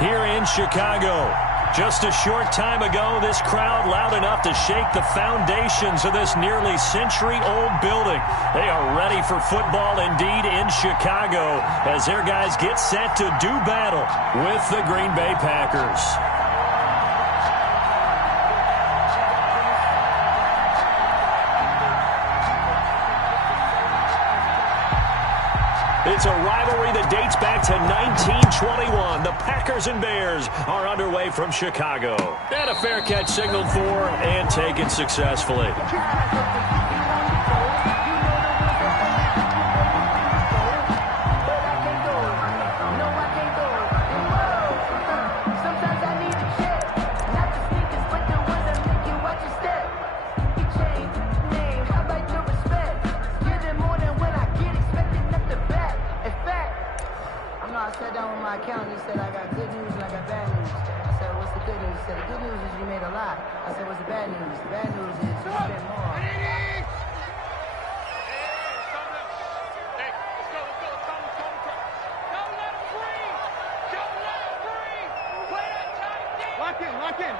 Here in Chicago. Just a short time ago, this crowd loud enough to shake the foundations of this nearly century-old building. They are ready for football indeed in Chicago as their guys get set to do battle with the Green Bay Packers. It's a rivalry that dates back to 1921. The Packers and Bears are underway from Chicago. And a fair catch signaled for and taken successfully. He said, I got good news and I got bad news. I said, what's the good news? He said, the good news is you made a lot. I said, what's the bad news? The bad news is you spent more. Lock in.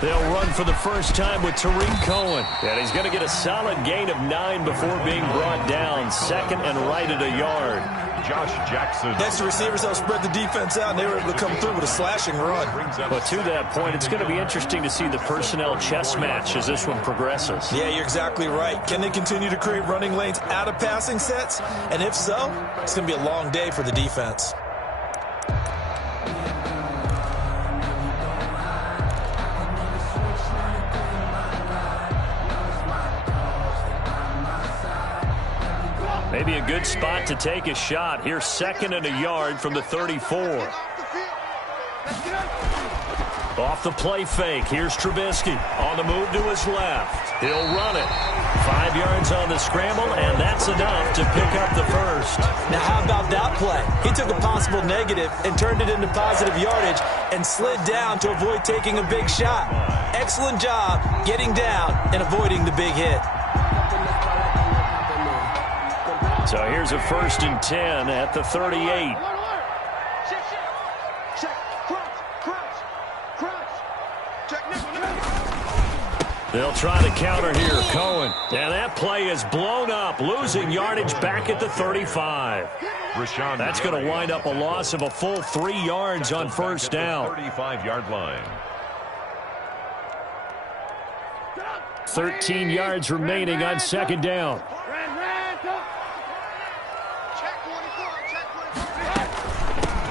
They'll run for the first time with Tariq Cohen. And he's going to get a solid gain of 9 before being brought down. Second and right at a yard. Josh Jackson. Next to receivers, they'll spread the defense out, and they were able to come through with a slashing run. But to that point, it's going to be interesting to see the personnel chess match as this one progresses. Yeah, you're exactly right. Can they continue to create running lanes out of passing sets? And if so, it's going to be a long day for the defense. Maybe a good spot to take a shot. Here's second and a yard from the 34. Off the play fake. Here's Trubisky on the move to his left. He'll run it. 5 yards on the scramble, and that's enough to pick up the first. Now, how about that play? He took a possible negative and turned it into positive yardage and slid down to avoid taking a big shot. Excellent job getting down and avoiding the big hit. So here's a 1st and 10 at the 38. They'll try to counter here. Cohen. And that play is blown up, losing yardage back at the 35. That's going to wind up a loss of a full 3 yards on first down. 35-yard line. 13 yards remaining on second down.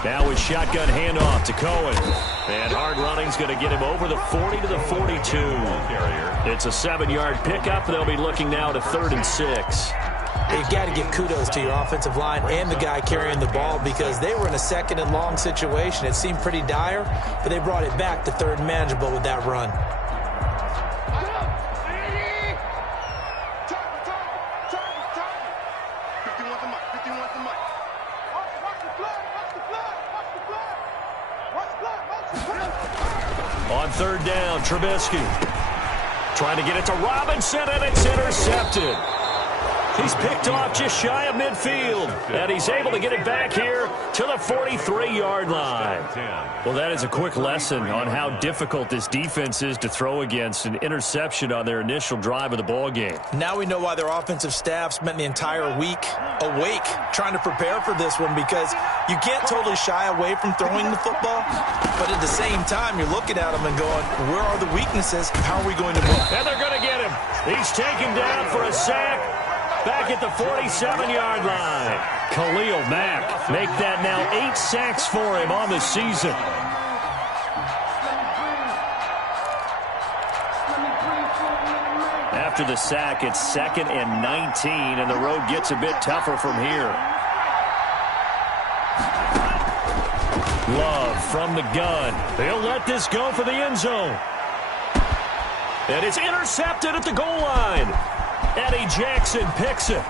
Now with shotgun handoff to Cohen. And hard running's going to get him over the 40 to the 42. It's a 7-yard pickup. They'll be looking now to 3rd and 6. You've got to give kudos to your offensive line and the guy carrying the ball because they were in a 2nd and long situation. It seemed pretty dire, but they brought it back to 3rd and manageable with that run. On 3rd down, Trubisky trying to get it to Robinson, and it's intercepted. He's picked off just shy of midfield, and he's able to get it back here to the 43-yard line. Well, that is a quick lesson on how difficult this defense is to throw against. An interception on their initial drive of the ball game. Now we know why their offensive staff spent the entire week awake trying to prepare for this one, because you can't totally shy away from throwing the football, but at the same time, you're looking at them and going, where are the weaknesses? How are we going to move? And they're going to get him. He's taken down for a sack. Back at the 47-yard line. Khalil Mack make that now 8 sacks for him on the season. After the sack, it's 2nd and 19, and the road gets a bit tougher from here. Love from the gun. They'll let this go for the end zone. And it's intercepted at the goal line. Eddie Jackson picks it.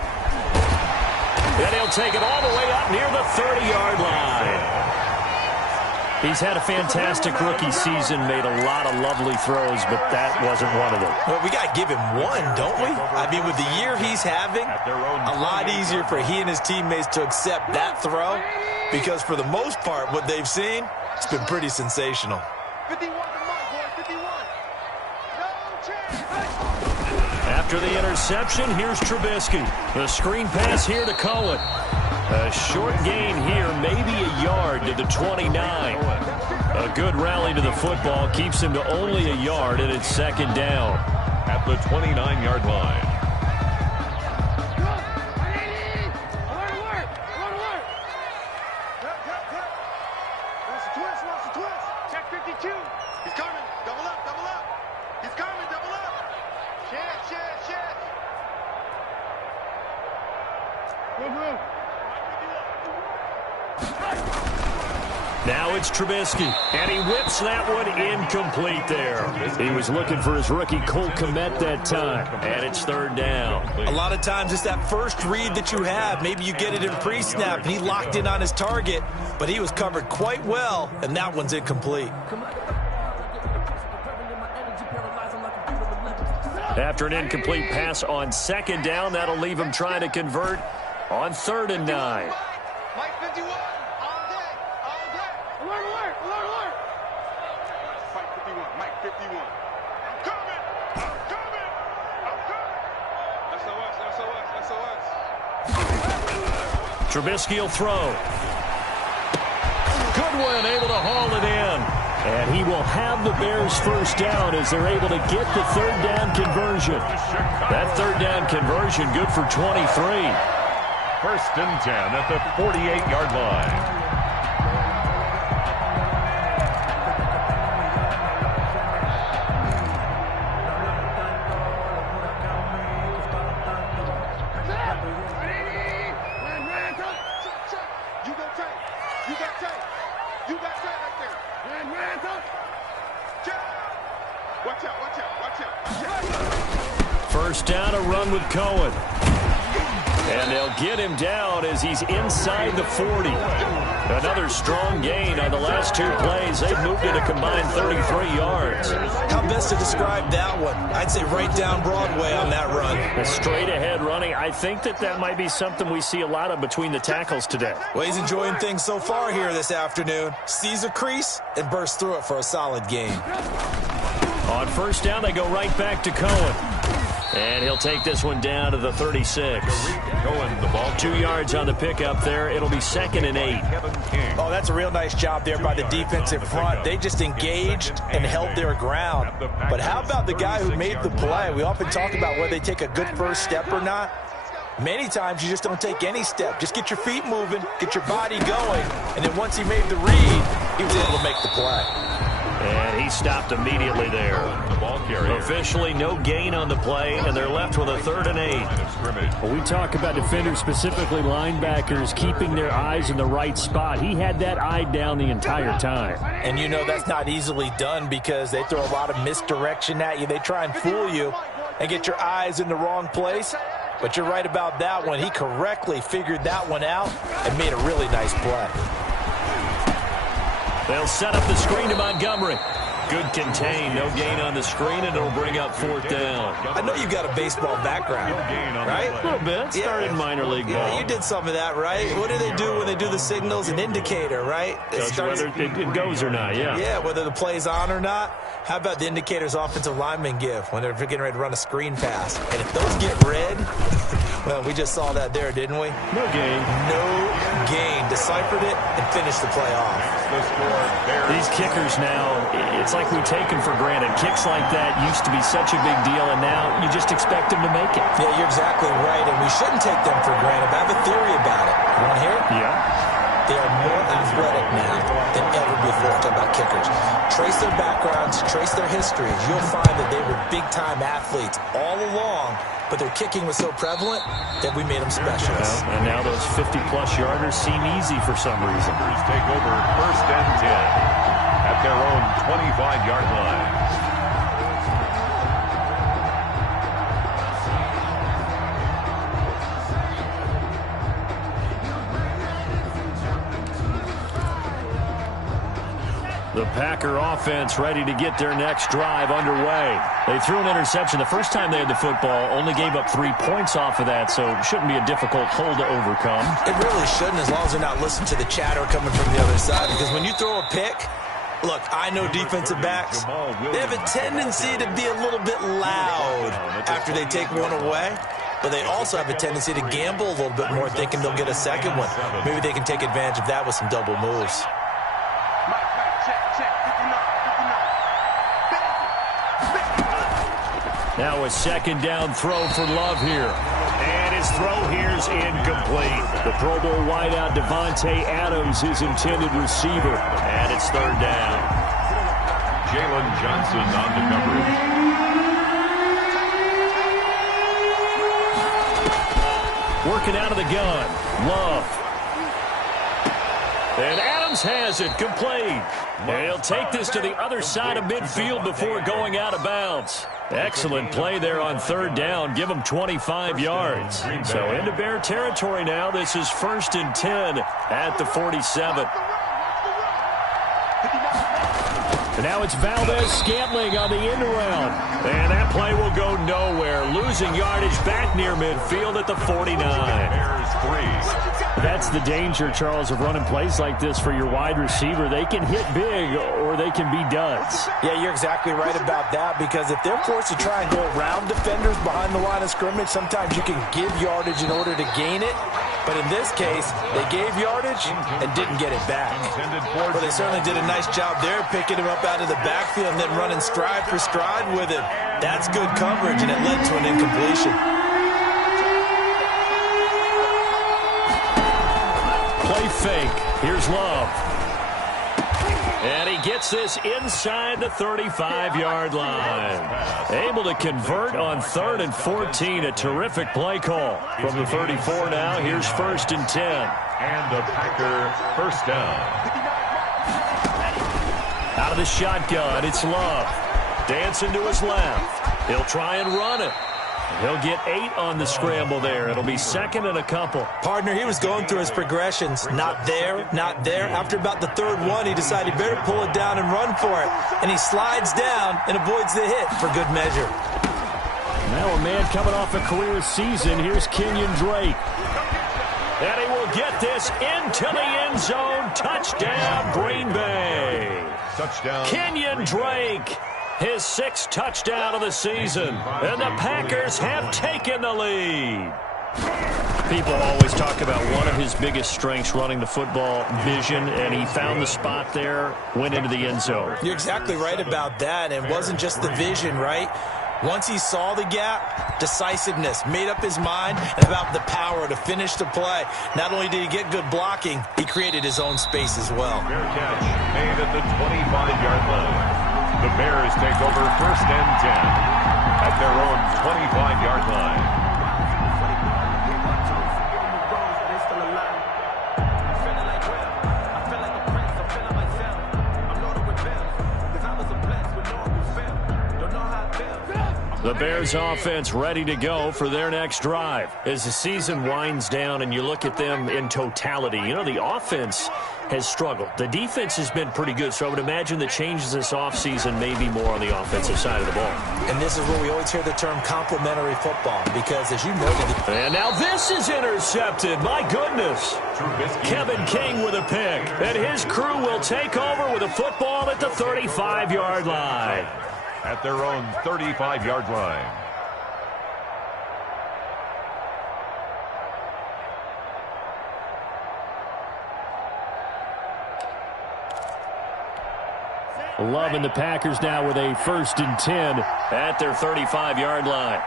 And he'll take it all the way up near the 30-yard line. He's had a fantastic rookie season, made a lot of lovely throws, but that wasn't one of them. Well, we got to give him one, don't we? I mean, with the year he's having, a lot easier for he and his teammates to accept that throw because for the most part, what they've seen, it's been pretty sensational. 51 to Mike, boy, 51. No chance. After the interception, here's Trubisky. The screen pass here to Cohen. A short gain here, maybe a yard to the 29. A good rally to the football keeps him to only a yard, and it's second down. At the 29-yard line. Lost the twist. Check 52. He's coming. Double up. He's coming, double up. Shit. Go. Now it's Trubisky, and he whips that one incomplete there. He was looking for his rookie Cole Kmet that time, and it's third down. A lot of times it's that first read that you have. Maybe you get it in pre-snap, and he locked in on his target, but he was covered quite well, and that one's incomplete. After an incomplete pass on second down, that'll leave him trying to convert on 3rd and 9. Mike 51. Alert. Mike 51. I'm coming. SOS. Trubisky will throw. Goodwin able to haul it in. And he will have the Bears first down as they're able to get the third down conversion. That third down conversion good for 23. 1st and 10 at the 48-yard line. First down, a run with Cohen. And they'll get him down as he's inside the 40. Another strong gain on the last 2 plays. They've moved it a combined 33 yards. How best to describe that one? I'd say right down Broadway on that run. A straight ahead running. I think that might be something we see a lot of between the tackles today. Well, he's enjoying things so far here this afternoon. Sees a crease and bursts through it for a solid gain. On first down, they go right back to Cohen. And he'll take this one down to the 36. Cohen, the ball. 2 yards on the pickup there. It'll be 2nd and 8. Oh, that's a real nice job there by the defensive front. They just engaged and held their ground. But how about the guy who made the play? We often talk about whether they take a good first step or not. Many times you just don't take any step. Just get your feet moving, get your body going, and then once he made the read, he was able to make the play. And he stopped immediately there. The ball carrier. Officially no gain on the play, and they're left with a 3rd and 8. Well, we talk about defenders, specifically linebackers, keeping their eyes in the right spot. He had that eye down the entire time. And you know that's not easily done because they throw a lot of misdirection at you. They try and fool you and get your eyes in the wrong place. But you're right about that one. He correctly figured that one out and made a really nice play. They'll set up the screen to Montgomery. Good contain, no gain on the screen, and it'll bring up 4th down. I know you've got a baseball background, right? A little bit. Started minor league ball. Yeah, you did some of that, right? What do they do when they do the signals? An indicator, right? Tells you whether it goes or not, yeah. Yeah, whether the play's on or not. How about the indicators offensive linemen give when they're getting ready to run a screen pass? And if those get red, well, we just saw that there, didn't we? No gain. No gain. Deciphered it and finished the play off. These kickers now, it's like we take them for granted. Kicks like that used to be such a big deal, and now you just expect them to make it. Yeah, you're exactly right, and we shouldn't take them for granted. But I have a theory about it. You want to hear it? Yeah. They are more athletic now than ever before. Talk about kickers. Trace their backgrounds, trace their histories. You'll find that they were big-time athletes all along, but their kicking was so prevalent that we made them specialists. Well, and now those 50-plus yarders seem easy for some reason. Take over 1st and 10 at their own 25-yard line. The Packer offense ready to get their next drive underway. They threw an interception the first time they had the football, only gave up 3 points off of that, so it shouldn't be a difficult hole to overcome. It really shouldn't, as long as they're not listening to the chatter coming from the other side, because when you throw a pick, look, I know defensive backs, they have a tendency to be a little bit loud after they take one away, but they also have a tendency to gamble a little bit more, thinking they'll get a second one. Maybe they can take advantage of that with some double moves. Now a second down throw for Love here. And his throw here's incomplete. The Pro Bowl wideout Devontae Adams, his intended receiver. And it's third down. Jalen Johnson on the coverage. Working out of the gun. Love. And Adams has it complete. And he'll take this to the other side of midfield before going out of bounds. Excellent play there on third down. Give him 25 yards. So into Bear territory now. This is 1st and 10 at the 47. And now it's Valdez-Scantling on the end around. And that play will go nowhere. Losing yardage back near midfield at the 49. Bears 3. That's the danger, Charles, of running plays like this for your wide receiver. They can hit big or they can be duds. Yeah, you're exactly right about that, because if they're forced to try and go around defenders behind the line of scrimmage, sometimes you can give yardage in order to gain it. But in this case, they gave yardage and didn't get it back. But they certainly did a nice job there, picking him up out of the backfield and then running stride for stride with him. That's good coverage, and it led to an incompletion. Play fake. Here's Love. And he gets this inside the 35-yard line. Able to convert on 3rd and 14. A terrific play call. From the 34 now, here's 1st and 10. And a Packer first down. Out of the shotgun, it's Love. Dancing to his left. He'll try and run it. He'll get 8 on the scramble there. It'll be 2nd and a couple. Partner, he was going through his progressions. Not there, not there. After about the 3rd one, he decided he better pull it down and run for it. And he slides down and avoids the hit for good measure. Now a man coming off a career season. Here's Kenyon Drake. And he will get this into the end zone. Touchdown, Green Bay. Touchdown. Kenyon Drake. His 6th touchdown of the season. And the Packers have taken the lead. People always talk about one of his biggest strengths, running the football, vision, and he found the spot there, went into the end zone. You're exactly right about that. It wasn't just the vision, right? Once he saw the gap, decisiveness, made up his mind, and about the power to finish the play. Not only did he get good blocking, he created his own space as well. Fair catch made at the 25-yard line. The Bears take over 1st and 10 at their own 25-yard line. The Bears offense ready to go for their next drive. As the season winds down and you look at them in totality, you know, the offense has struggled. The defense has been pretty good, so I would imagine the changes this offseason may be more on the offensive side of the ball. And this is where we always hear the term complementary football, because as you noted... And now this is intercepted. My goodness. Kevin King with a pick. And his crew will take over with a football at the 35-yard line. At their own 35-yard line. Love and the Packers now with a 1st and 10 at their 35-yard line.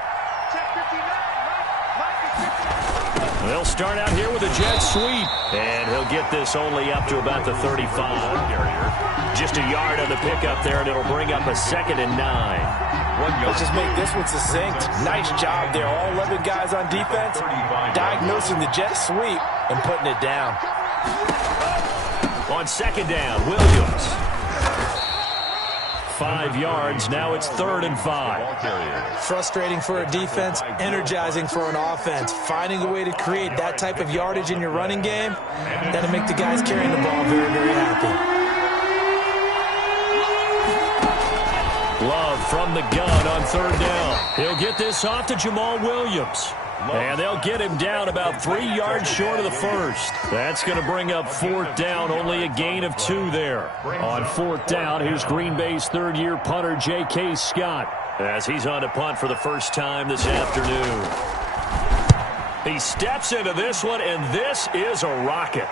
They'll start out here with a jet sweep. And he'll get this only up to about the 35. Just a yard on the pickup there, and it'll bring up a 2nd and 9. Let's just make this one succinct. Nice job there. All 11 guys on defense diagnosing the jet sweep and putting it down. On 2nd down, Williams. 5 yards. Now it's 3rd and 5. Frustrating for a defense, energizing for an offense. Finding a way to create that type of yardage in your running game, that'll make the guys carrying the ball very, very happy. Love from the gun on third down. He'll get this off to Jamal Williams. And they'll get him down about 3 yards short of the first. That's going to bring up fourth down, only a gain of 2 there. On fourth down, here's Green Bay's third-year punter, J.K. Scott, as he's on to punt for the first time this afternoon. He steps into this one, and this is a rocket.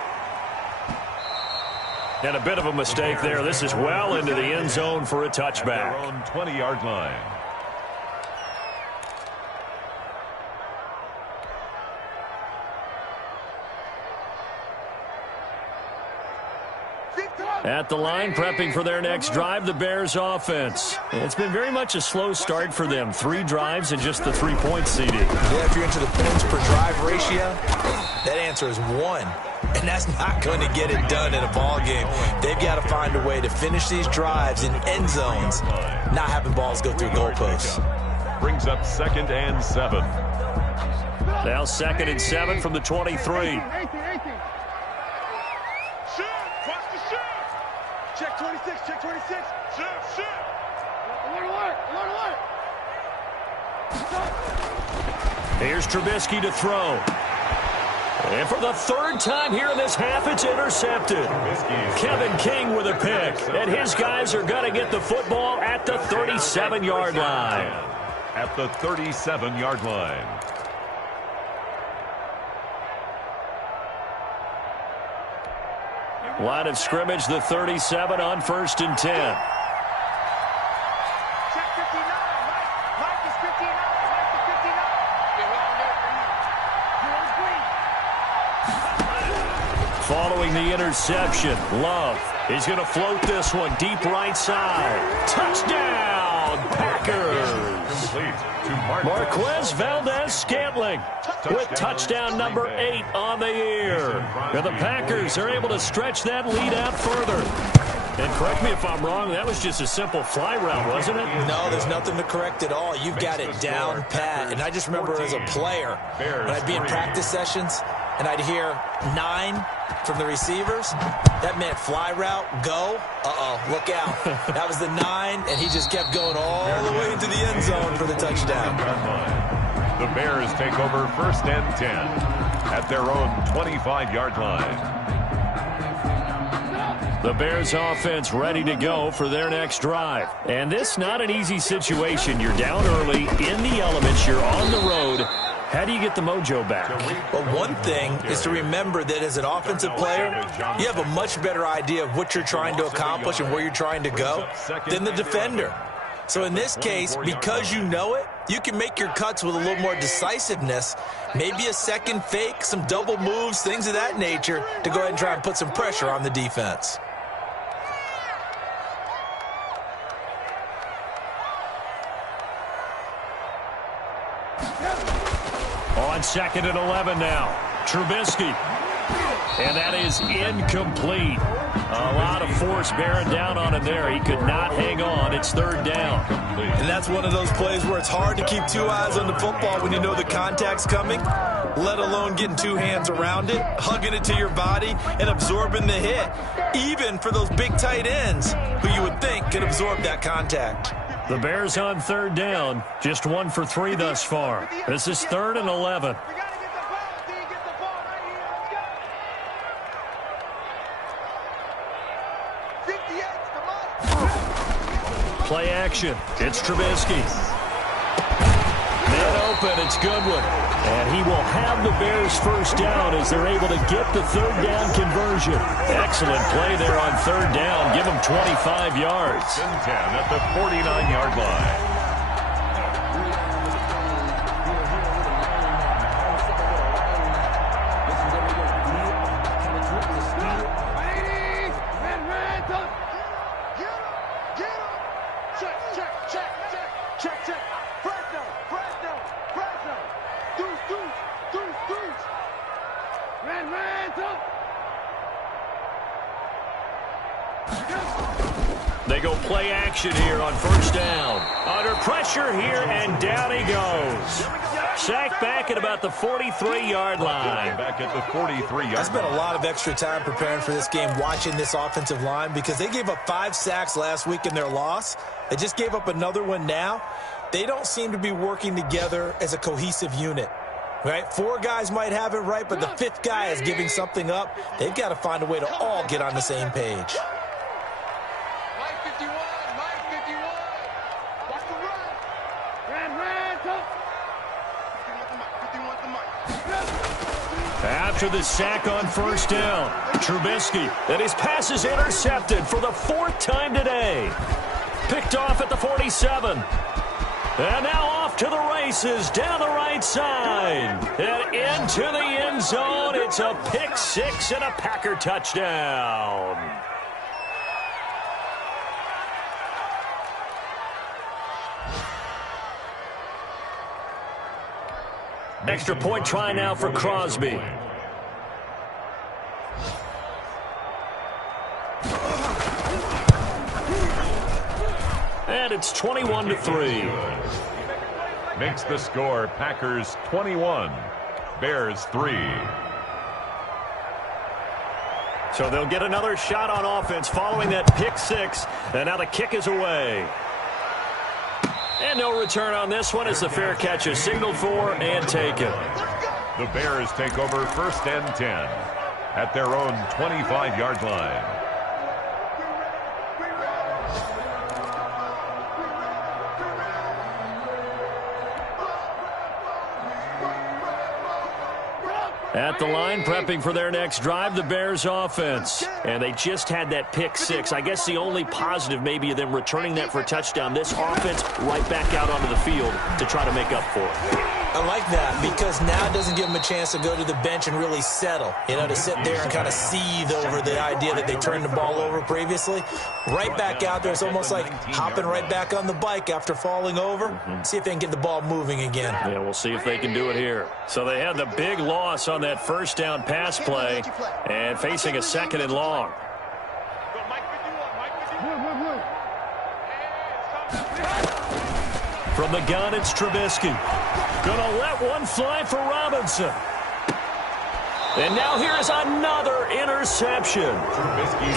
And a bit of a mistake there. This is well into the end zone for a touchback. On 20-yard line. At the line, prepping for their next drive, the Bears offense. It's been very much a slow start for them. 3 drives and just the 3 points, CD. Yeah, if you're into the points per drive ratio, that answer is 1. And that's not going to get it done in a ball game. They've got to find a way to finish these drives in end zones, not having balls go through goalposts. Brings up 2nd and 7. Now 2nd and 7 from the 23. Check 26, check 26. Shoot. Alert. Here's Trubisky to throw. And for the 3rd time here in this half, it's intercepted. Kevin King with a pick. And his guys are going to get the football at the 37-yard line. At the 37-yard line. Line of scrimmage, the 37 on 1st and 10. Check 59. Mike is 59. Mike is 59. Following the interception, Love is going to float this one deep right side. Touchdown, Packers. Marquez Valdez-Scantling with touchdown number 8 on the year. And the Packers are able to stretch that lead out further. And correct me if I'm wrong, that was just a simple fly route, wasn't it? No, there's nothing to correct at all. You've got it down pat. And I just remember as a player, when I'd be in practice sessions and I'd hear 9 from the receivers, that meant fly route, go, look out. That was the 9, and he just kept going all the way into the end zone for the touchdown. The Bears take over 1st and 10 at their own 25-yard line. The Bears offense ready to go for their next drive. And this not an easy situation. You're down early, in the elements, you're on the road. How do you get the mojo back? Well, one thing is to remember that as an offensive player, you have a much better idea of what you're trying to accomplish and where you're trying to go than the defender. So in this case, because you know it, you can make your cuts with a little more decisiveness, maybe a second fake, some double moves, things of that nature, to go ahead and try and put some pressure on the defense. On 2nd and 11 now. Trubisky. And that is incomplete. A lot of force bearing down on him there. He could not hang on. It's 3rd down. And that's one of those plays where it's hard to keep 2 eyes on the football when you know the contact's coming, let alone getting 2 hands around it, hugging it to your body, and absorbing the hit, even for those big tight ends who you would think could absorb that contact. The Bears on 3rd down. Just 1 for 3 thus far. This is 3rd and 11. Play action. It's Trubisky. Man open. It's Goodwin. And he will have the Bears first down as they're able to get the 3rd down conversion. Excellent play there on 3rd down. Give them 25 yards. 10 at the 49-yard line. They They go play action here on first down. Under pressure here, and down he goes. Sacked back at about the 43-yard line. Back at the 43-yard line. I spent a lot of extra time preparing for this game, watching this offensive line, because they gave up 5 sacks last week in their loss. They just gave up another one now. They don't seem to be working together as a cohesive unit. Right? 4 guys might have it right, but the 5th guy is giving something up. They've got to find a way to all get on the same page. Mike 51, Mike 51. Watch the run. Ran, come. 51 to Mike. After the sack on first down, Trubisky, and his pass is intercepted for the 4th time today. Picked off at the 47. And now off to the races down the right side. And into the end zone. It's a pick 6 and a Packer touchdown. Extra point try now for Crosby. And it's 21-3. Makes the score Packers 21, Bears 3. So they'll get another shot on offense following that pick 6. And now the kick is away. And no return on this one as the fair catch is signaled for and taken. The Bears take over first and 10 at their own 25-yard line. At the line, prepping for their next drive, the Bears offense. And they just had that pick 6. I guess the only positive maybe of them returning that for a touchdown. This offense right back out onto the field to try to make up for it. I like that because now it doesn't give them a chance to go to the bench and really settle, to sit there and kind of seethe over the idea that they turned the ball over previously. Right back out there, it's almost like hopping right back on the bike after falling over. See if they can get the ball moving again. Yeah, we'll see if they can do it here. So they had the big loss on that first down pass play and facing a 2nd and long. From the gun, it's Trubisky. Gonna let one fly for Robinson. And now here is another interception.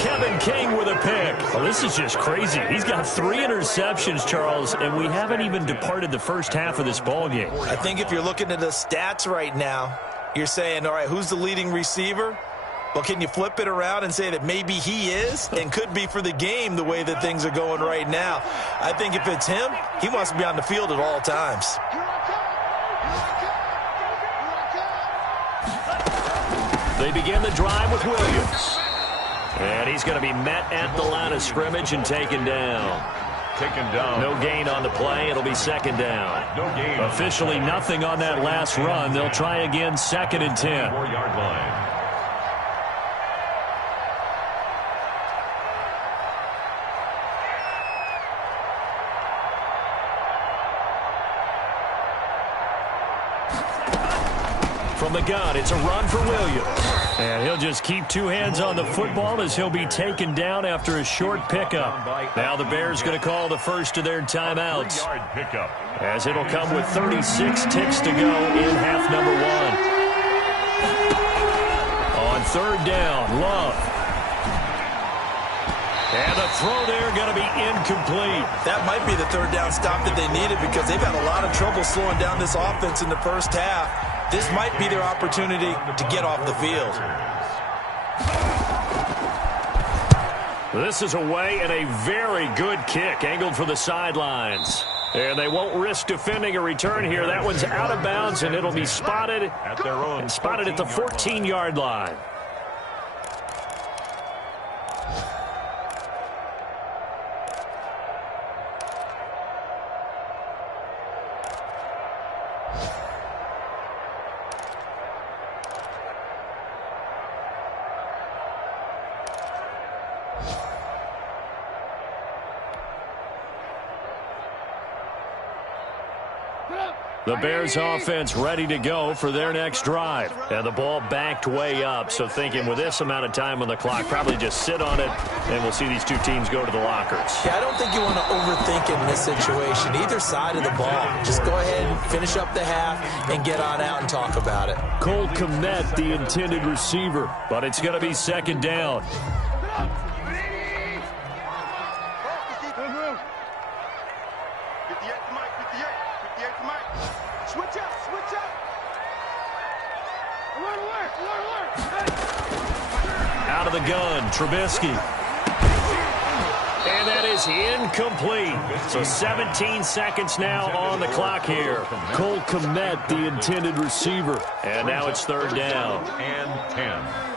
Kevin King with a pick. Well, this is just crazy. He's got 3 interceptions, Charles, and we haven't even departed the first half of this ballgame. I think if you're looking at the stats right now, you're saying, all right, who's the leading receiver? Well, can you flip it around and say that maybe he is and could be for the game the way that things are going right now? I think if it's him, he wants to be on the field at all times. They begin the drive with Williams. And he's going to be met at the line of scrimmage and taken down. No gain on the play. It'll be 2nd down. No gain. Officially nothing on that last run. They'll try again 2nd and 10. 4-yard line. From the gun, it's a run for Williams. And he'll just keep 2 hands on the football as he'll be taken down after a short pickup. Now the Bears going to call the first of their timeouts. 3-yard pickup. As it'll come with 36 ticks to go in half number 1. On 3rd down, Love. And the throw there going to be incomplete. That might be the 3rd down stop that they needed because they've had a lot of trouble slowing down this offense in the first half. This might be their opportunity to get off the field. This is away and a very good kick angled for the sidelines. And they won't risk defending a return here. That one's out of bounds, and it'll be spotted at the 14-yard line. The Bears offense ready to go for their next drive. And the ball backed way up, so thinking with this amount of time on the clock, probably just sit on it, and we'll see these two teams go to the lockers. Yeah, I don't think you want to overthink it in this situation. Either side of the ball. Just go ahead and finish up the half and get on out and talk about it. Cole Kmet, the intended receiver, but it's going to be second down. Out of the gun, Trubisky. And that is incomplete. So 17 seconds now on the clock here. Cole Kmet, the intended receiver. And now it's third down. And 10.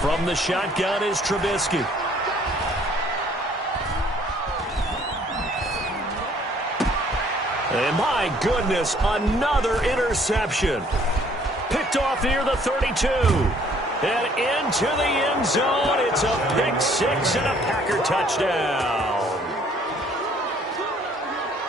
From the shotgun is Trubisky. And my goodness, another interception. Picked off near the 32. And into the end zone. It's a pick six and a Packer touchdown.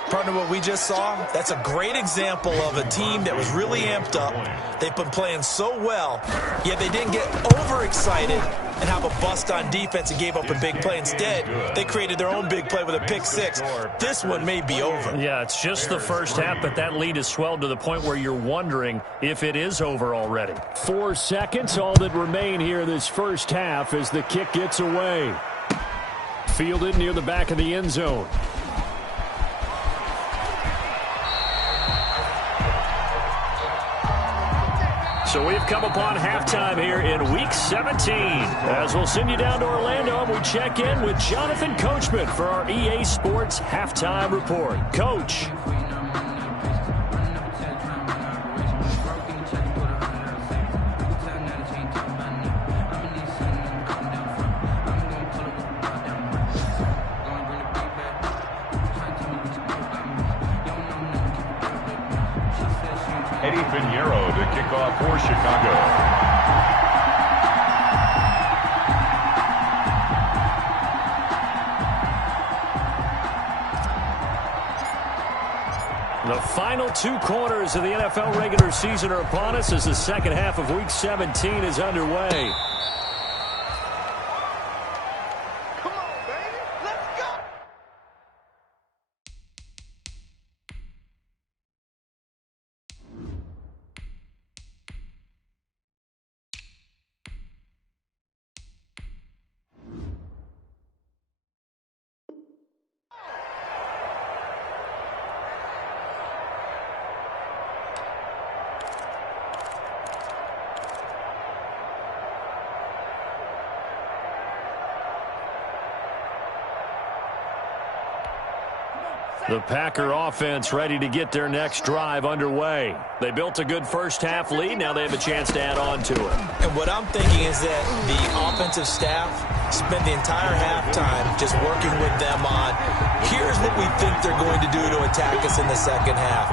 Partner, what we just saw, that's a great example of a team that was really amped up. They've been playing so well, yet they didn't get overexcited and have a bust on defense and gave up a big play. Instead, they created their own big play with a pick six. This one may be over. Yeah, it's just the first half, but that lead has swelled to the point where you're wondering if it is over already. 4 seconds, all that remain here this first half as the kick gets away. Fielded near the back of the end zone. So we've come upon halftime here in Week 17. As we'll send you down to Orlando, and we check in with Jonathan Coachman for our EA Sports Halftime Report. Coach. To kick off for Chicago. The final 2 quarters of the NFL regular season are upon us as the second half of Week 17 is underway. The Packer offense ready to get their next drive underway. They built a good first-half lead. Now they have a chance to add on to it. And what I'm thinking is that the offensive staff spent the entire halftime just working with them on, here's what we think they're going to do to attack us in the second half.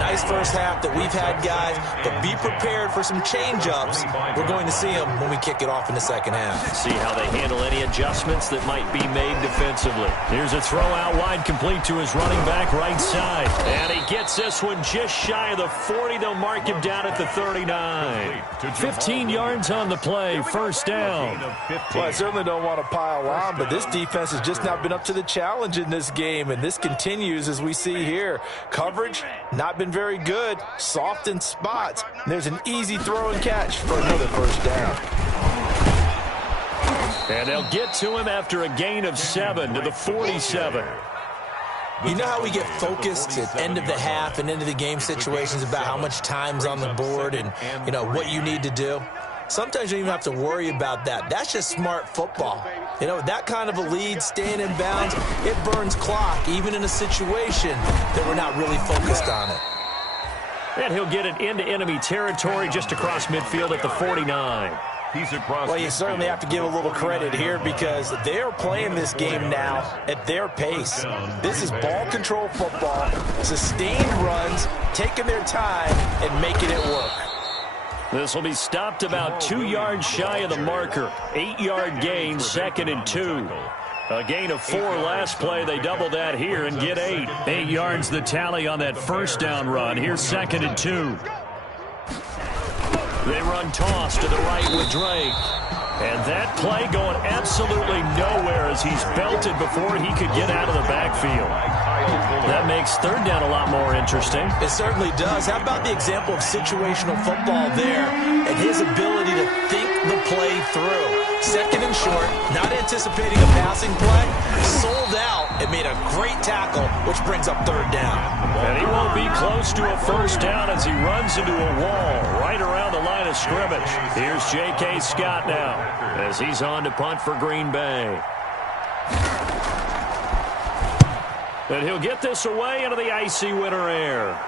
Nice first half that we've had, guys, but be prepared for some change-ups. We're going to see them when we kick it off in the second half. See how they handle any adjustments that might be made defensively. Here's a throw out wide, complete to his running back right side. And he gets this one just shy of the 40. They'll mark him down at the 39. 15 yards on the play, first down. Well, I certainly don't want to pile on, but this defense has just not been up to the challenge in this game, and this continues as we see here. Coverage, not been very good, soft in spots. There's an easy throw and catch for another first down. And they'll get to him after a gain of 7 to the 47. You know how we get focused at end of the half and into the game situations about how much time's on the board and, you know, what you need to do? Sometimes you don't even have to worry about that. That's just smart football. You know, that kind of a lead, staying in bounds, it burns clock, even in a situation that we're not really focused on it. And he'll get it into enemy territory just across midfield at the 49. He's across. Well, you certainly have to give a little credit here because they're playing this game now at their pace. This is ball control football, sustained runs, taking their time and making it work. This will be stopped about 2 yards shy of the marker. 8-yard gain, 2nd and 2. A gain of 4 last play. They double that here and get 8. 8 yards the tally on that first down run. Here's 2nd and 2. They run toss to the right with Drake. And that play going absolutely nowhere as he's belted before he could get out of the backfield. That makes 3rd down a lot more interesting. It certainly does. How about the example of situational football there and his ability to think the play through? 2nd and short, not anticipating a passing play, sold out and made a great tackle, which brings up 3rd down. And he won't be close to a first down as he runs into a wall right around the line of scrimmage. Here's J.K. Scott now as he's on to punt for Green Bay. And he'll get this away into the icy winter air.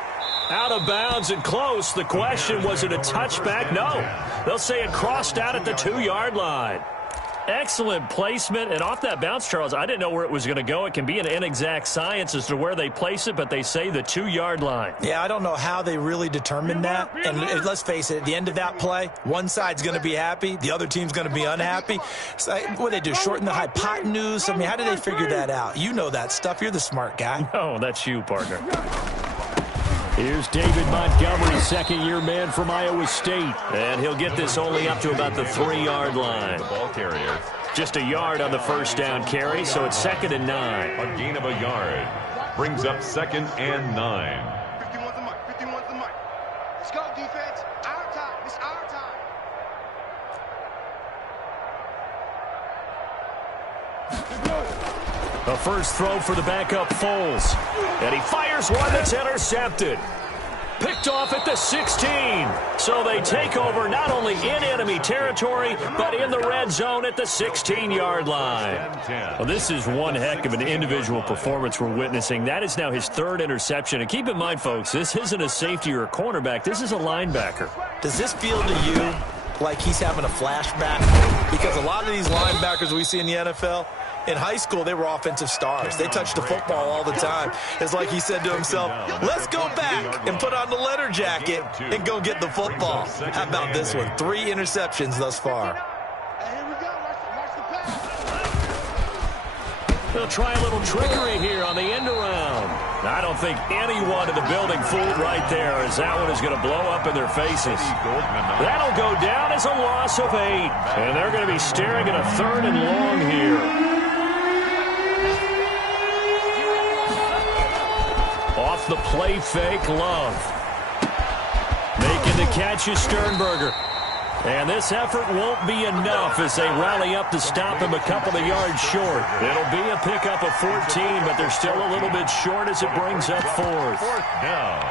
Out of bounds and close. The question, was it a touchback? No. They'll say it crossed out at the 2-yard line. Excellent placement. And off that bounce, Charles, I didn't know where it was going to go. It can be an inexact science as to where they place it, but they say the 2-yard line. Yeah, I don't know how they really determined that. And let's face it, at the end of that play, one side's going to be happy, the other team's going to be unhappy. So, what do they do, shorten the hypotenuse? I mean, how did they figure that out? You know that stuff. You're the smart guy. Oh, that's you, partner. Here's David Montgomery, 2nd-year man from Iowa State. And he'll get this only up to about the 3-yard line. Ball carrier. Just a yard on the first down carry, so it's 2nd and 9. A gain of a yard. Brings up 2nd and 9. 51's the mark. 51's the mark. Let's go, defense. Our time. It's our time. A first throw for the backup Foles. And he fires one that's intercepted. Picked off at the 16. So they take over not only in enemy territory, but in the red zone at the 16-yard line. Well, this is one heck of an individual performance we're witnessing. That is now his 3rd interception. And keep in mind, folks, this isn't a safety or a cornerback. This is a linebacker. Does this feel to you like he's having a flashback? Because a lot of these linebackers we see in the NFL, in high school, they were offensive stars. They touched the football all the time. It's like he said to himself, let's go back and put on the leather jacket and go get the football. How about this one? 3 interceptions thus far. Here we go. Watch the pass. They'll try a little trickery here on the end around. I don't think anyone in the building fooled right there, as that one is going to blow up in their faces. That'll go down as a loss of 8. And they're going to be staring at a 3rd and long here. Off the play fake, Love. Making the catch is Sternberger. And this effort won't be enough as they rally up to stop him a couple of yards short. It'll be a pickup of 14, but they're still a little bit short as it brings up 4th. 4th down.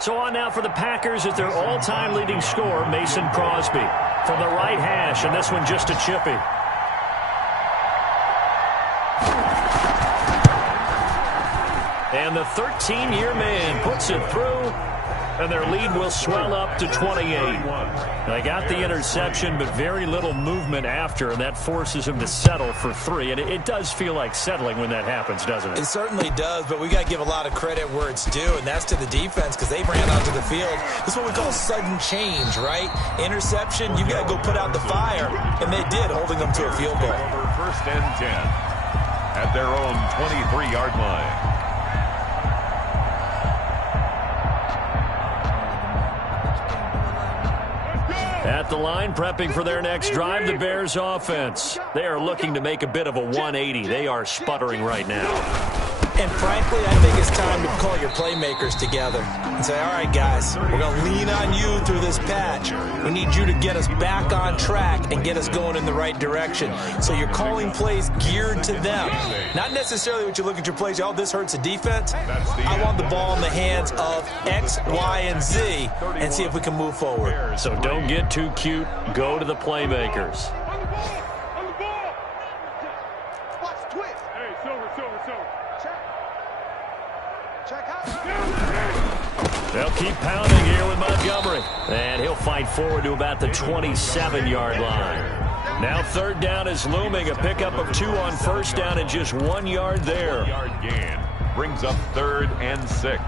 So on now for the Packers at their all-time leading scorer, Mason Crosby. From the right hash, and this one just a chippy. And the 13-year man puts it through, and their lead will swell up to 28. They got the interception, but very little movement after, and that forces him to settle for 3. And it does feel like settling when that happens, doesn't it? It certainly does, but we got to give a lot of credit where it's due, and that's to the defense because they ran onto the field. This is what we call sudden change, right? Interception, you got to go put out the fire, and they did, holding them to a field goal. Over 1st and 10 at their own 23-yard line. At the line, prepping for their next drive, the Bears offense. They are looking to make a bit of a 180. They are sputtering right now. And frankly, I think it's time to call your playmakers together and say, all right, guys, we're going to lean on you through this patch. We need you to get us back on track and get us going in the right direction. So you're calling plays geared to them. Not necessarily what you look at your plays, oh, this hurts the defense. I want the ball in the hands of X, Y, and Z and see if we can move forward. So don't get too cute. Go to the playmakers. Watch the twist. Hey, Silver. They'll keep pounding here with Montgomery. And he'll fight forward to about the 27-yard line. Now third down is looming. A pickup of 2 on first down and just 1 yard there. 1 yard gain brings up 3rd and 6.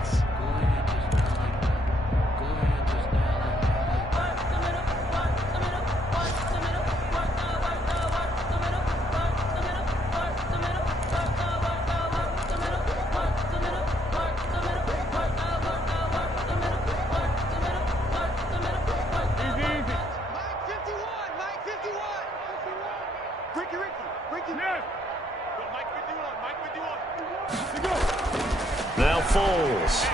Now Foles.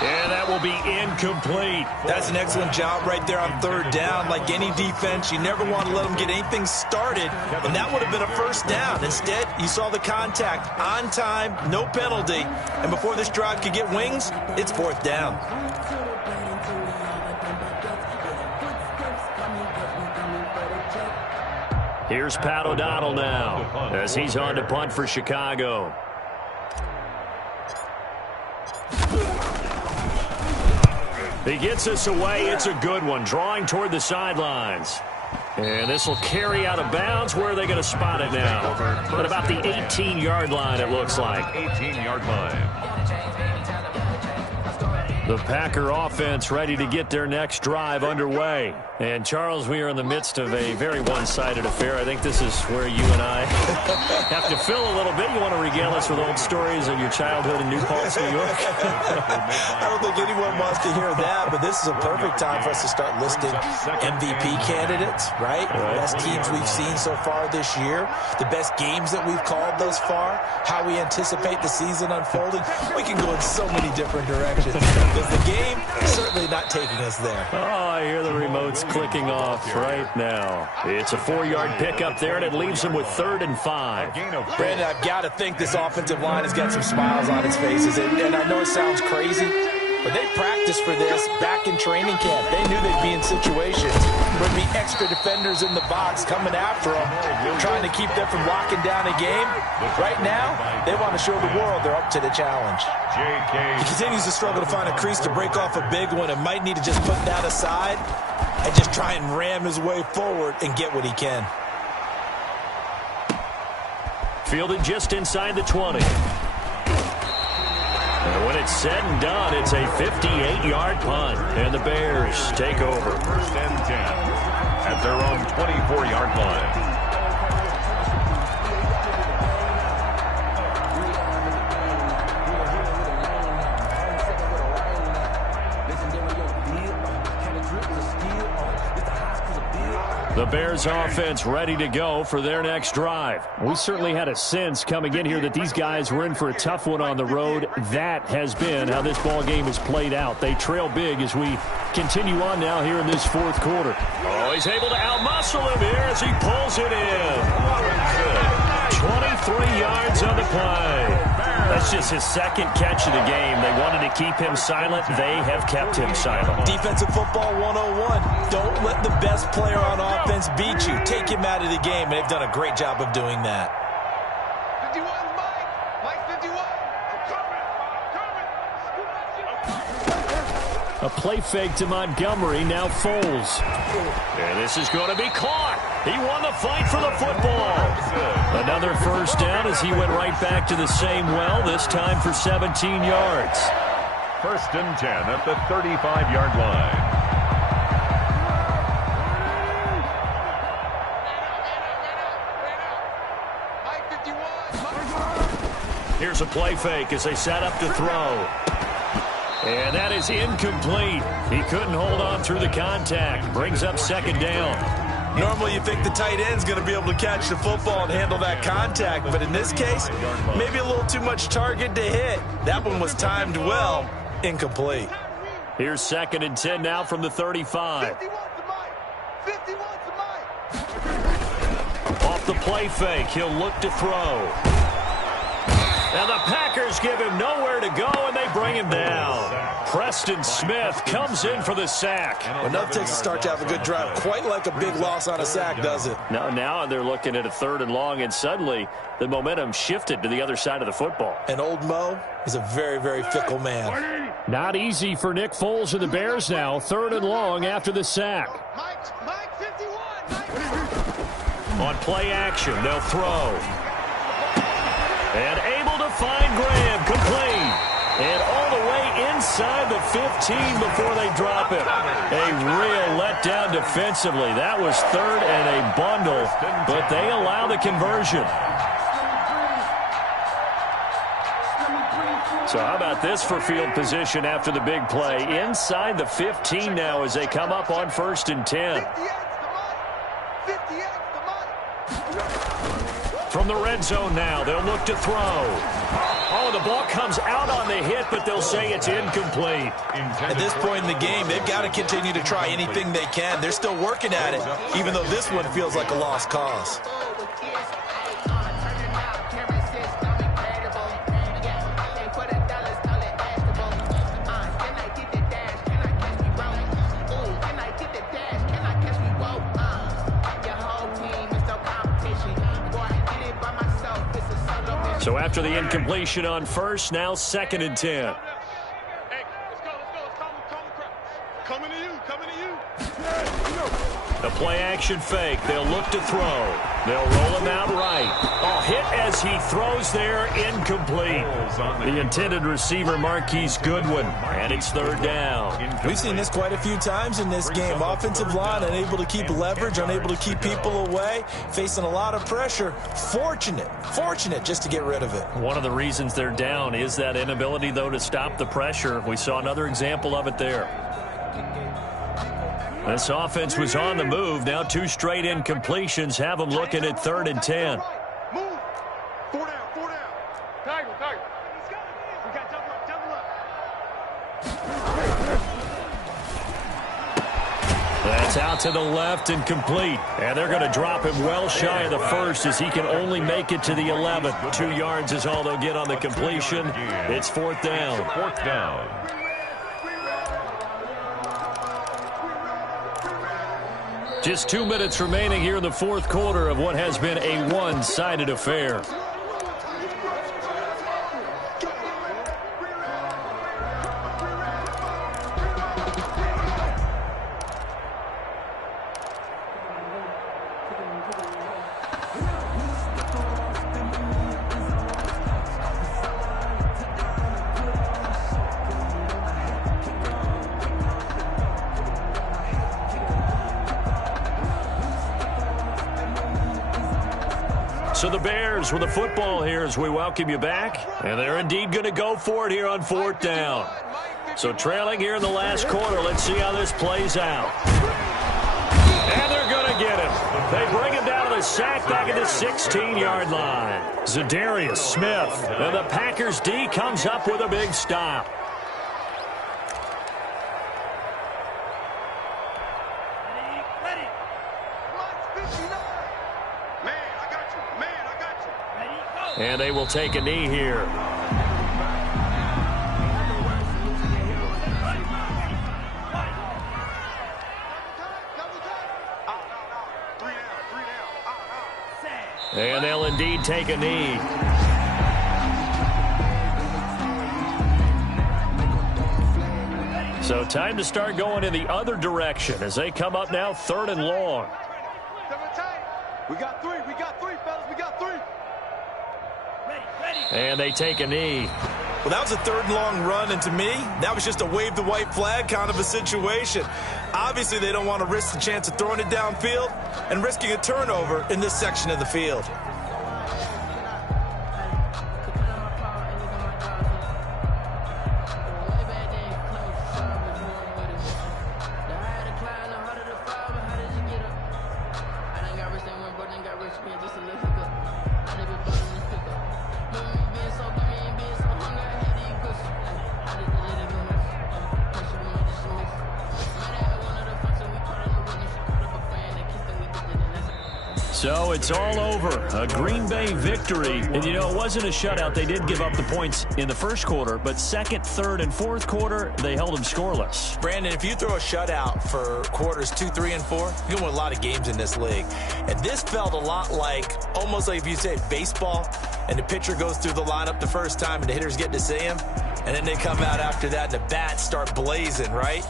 And that will be incomplete. That's an excellent job right there on third down. Like any defense, you never want to let them get anything started, and that would have been a first down. Instead, you saw the contact on time, no penalty, and before this drive could get wings, it's 4th down. Here's Pat O'Donnell now as he's on to punt for Chicago. He gets us away. It's a good one. Drawing toward the sidelines. And this will carry out of bounds. Where are they going to spot it now? At about the 18-yard line, it looks like. 18-yard line. The Packer offense ready to get their next drive underway. And, Charles, we are in the midst of a very one-sided affair. I think this is where you and I have to fill a little bit. You want to regale us with old stories of your childhood in New Paltz, New York? I don't think anyone wants to hear that, but this is a perfect time for us to start listing MVP candidates, right? The best teams we've seen so far this year, the best games that we've called thus far, how we anticipate the season unfolding. We can go in so many different directions because the game is certainly not taking us there. Oh, I hear the remotes clicking off right now. It's a 4-yard pickup there, and it leaves them with 3rd and 5. Brandon, I've got to think this offensive line has got some smiles on its faces, and I know it sounds crazy, but they practiced for this back in training camp. They knew they'd be in situations where there'd be extra defenders in the box coming after them, trying to keep them from locking down a game. Right now, they want to show the world they're up to the challenge. He continues to struggle to find a crease to break off a big one and might need to just put that aside and just try and ram his way forward and get what he can. Fielded just inside the 20. And when it's said and done, it's a 58-yard punt. And the Bears take over. 1st and 10 at their own 24-yard line. The Bears offense ready to go for their next drive. We certainly had a sense coming in here that these guys were in for a tough one on the road. That has been how this ball game has played out. They trail big as we continue on now here in this 4th quarter. Oh, he's able to outmuscle him here as he pulls it in. 23 yards on the play. That's just his 2nd catch of the game. They wanted to keep him silent. They have kept him silent. Defensive football 101. Don't let the best player on offense beat you. Take him out of the game, and they've done a great job of doing that. 51, Mike 51. A play fake to Montgomery, now Foles. And this is going to be caught. He won the fight for the football. Another first down as he went right back to the same well, this time for 17 yards. 1st and 10 at the 35-yard line. Here's a play fake as they set up to throw. And that is incomplete. He couldn't hold on through the contact. Brings up 2nd down. Normally you think the tight end's going to be able to catch the football and handle that contact, but in this case, maybe a little too much target to hit. That one was timed well. Incomplete. Here's 2nd and 10 now from the 35. 51 to Mike. Off the play fake, he'll look to throw. And the Packers give him nowhere to go, and they bring him down. Preston Smith comes in for the sack. Well, enough takes to start to have a good drive. Quite like a big loss on a sack, does it? Now they're looking at a 3rd and long, and suddenly the momentum shifted to the other side of the football. And old Mo is a very, very fickle man. Not easy for Nick Foles and the Bears now. 3rd and long after the sack. Mike 51. On play action, they'll throw. And able to find Graham, complete. And all the way inside the 15 before they drop it. A real letdown defensively. That was 3rd and a bundle, but they allow the conversion. So how about this for field position after the big play? Inside the 15 now as they come up on 1st and 10. From the red zone now, they'll look to throw. Oh, the ball comes out on the hit, but they'll say it's incomplete. At this point in the game, they've got to continue to try anything they can. They're still working at it, even though this one feels like a lost cause. So after the incompletion on 1st, now 2nd and 10. Hey, let's go. Coming to you. The play action fake. They'll look to throw. They'll roll him out right. Oh, hit as he throws there, incomplete. The intended receiver, Marquise Goodwin, and it's 3rd down. We've seen this quite a few times in this game. Offensive line unable to keep leverage, unable to keep people away, facing a lot of pressure. Fortunate just to get rid of it. One of the reasons they're down is that inability, though, to stop the pressure. We saw another example of it there. This offense was on the move. Now 2 straight incompletions have them looking at 3rd and 10. Move. 4 down. Tiger. We got double up. That's out to the left and complete. And they're going to drop him well shy of the 1st as he can only make it to the 11. 2 yards is all they'll get on the completion. It's 4th down. 4th down. Just 2 minutes remaining here in the 4th quarter of what has been a one-sided affair. So the Bears with the football here as we welcome you back. And they're indeed going to go for it here on 4th down. So trailing here in the last quarter, let's see how this plays out. And they're going to get him. They bring him down to the sack back at the 16-yard line. Zadarius Smith. And the Packers D comes up with a big stop. And they will take a knee here. And they'll indeed take a knee. So time to start going in the other direction as they come up now 3rd and long. We got three, fellas. We got 3. And they take a knee. Well, that was a 3rd and long run, and to me, that was just a wave the white flag kind of a situation. Obviously, they don't want to risk the chance of throwing it downfield and risking a turnover in this section of the field. So it's all over. A Green Bay victory. And, you know, it wasn't a shutout. They did give up the points in the first quarter, but second, third, and fourth quarter, they held them scoreless. Brandon, if you throw a shutout for quarters 2, 3, and 4, you can win a lot of games in this league. And this felt a lot like, almost like if you say baseball, and the pitcher goes through the lineup the first time and the hitters get to see him, and then they come out after that and the bats start blazing, right?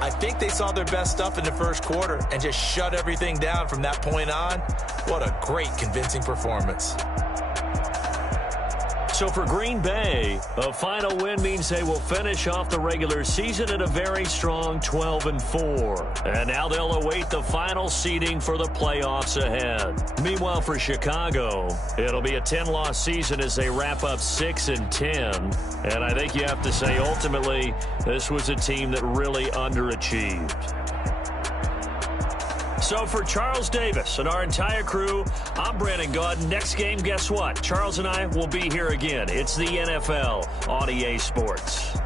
I think they saw their best stuff in the first quarter and just shut everything down from that point on. What a great, convincing performance. So for Green Bay, a final win means they will finish off the regular season at a very strong 12-4. And now they'll await the final seeding for the playoffs ahead. Meanwhile, for Chicago, it'll be a 10-loss season as they wrap up 6-10. And I think you have to say, ultimately, this was a team that really underachieved. So for Charles Davis and our entire crew, I'm Brandon Gaudin. Next game, guess what? Charles and I will be here again. It's the NFL on EA Sports.